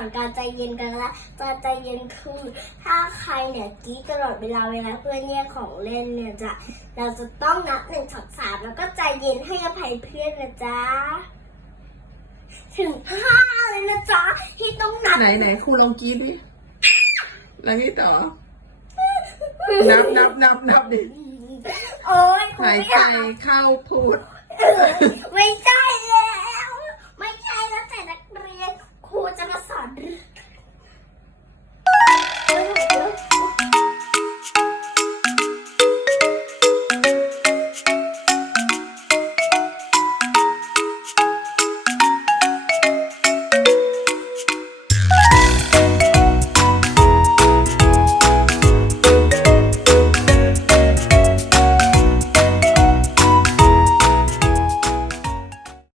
อนการใจเย็นกันละการใจเย็นคือถ้าใครเนี่ยกี้ตลอดเวลาเวลาเพื่อนเนี่ยของเล่นเนี่ยจะเราจะต้องนับหนึ่งสองสามแล้วก็ใจเย็นให้อภัยเพื่อนนะจ๊ะถึงห้าเลยนะจ๊ะที่ต้องนับไหนไหนครูลองกรีดดิ แล้วนี่ต่อ นับนับนับนับดิ โอ้ยครูหายไม่ใจเข้าพูด